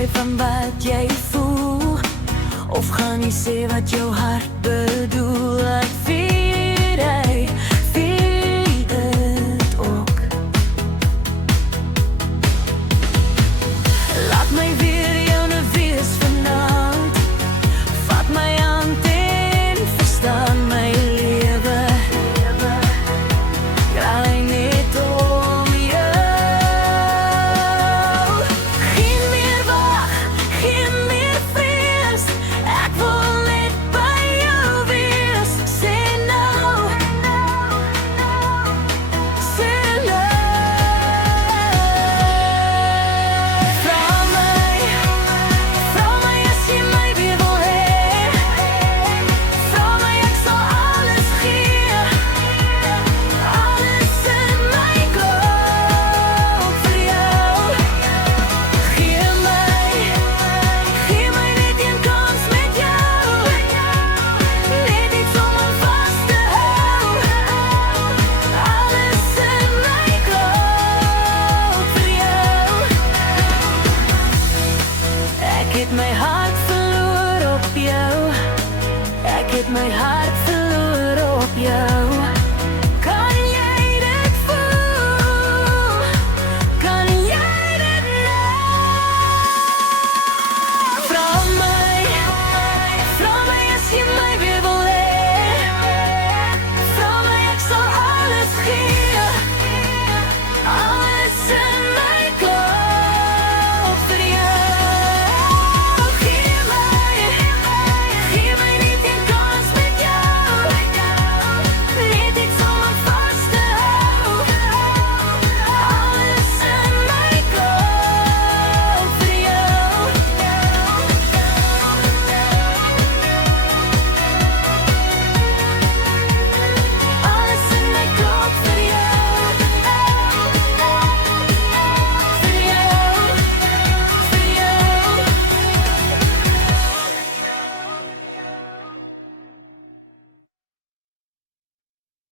jy van wat jy voel, of gaan jy sê wat jou hart bedoel? Ek vier dit ook. Laat my weer joune wees vanaand, vat my hand en verstaan my lewe, draai net om jou. Geen meer wag, geen meer vrees, ek wil net by jou wees. Sê nou, sê nou. Vra my as jy my weer wil hê, vra my ek sal alles gee, alles in my koop vir jou. Gee my net een kans met jou, net iets om aan vas te hou, alles in my koop vir jou. Ek het my hart verloor op jou, ek het my hart verloor op jou.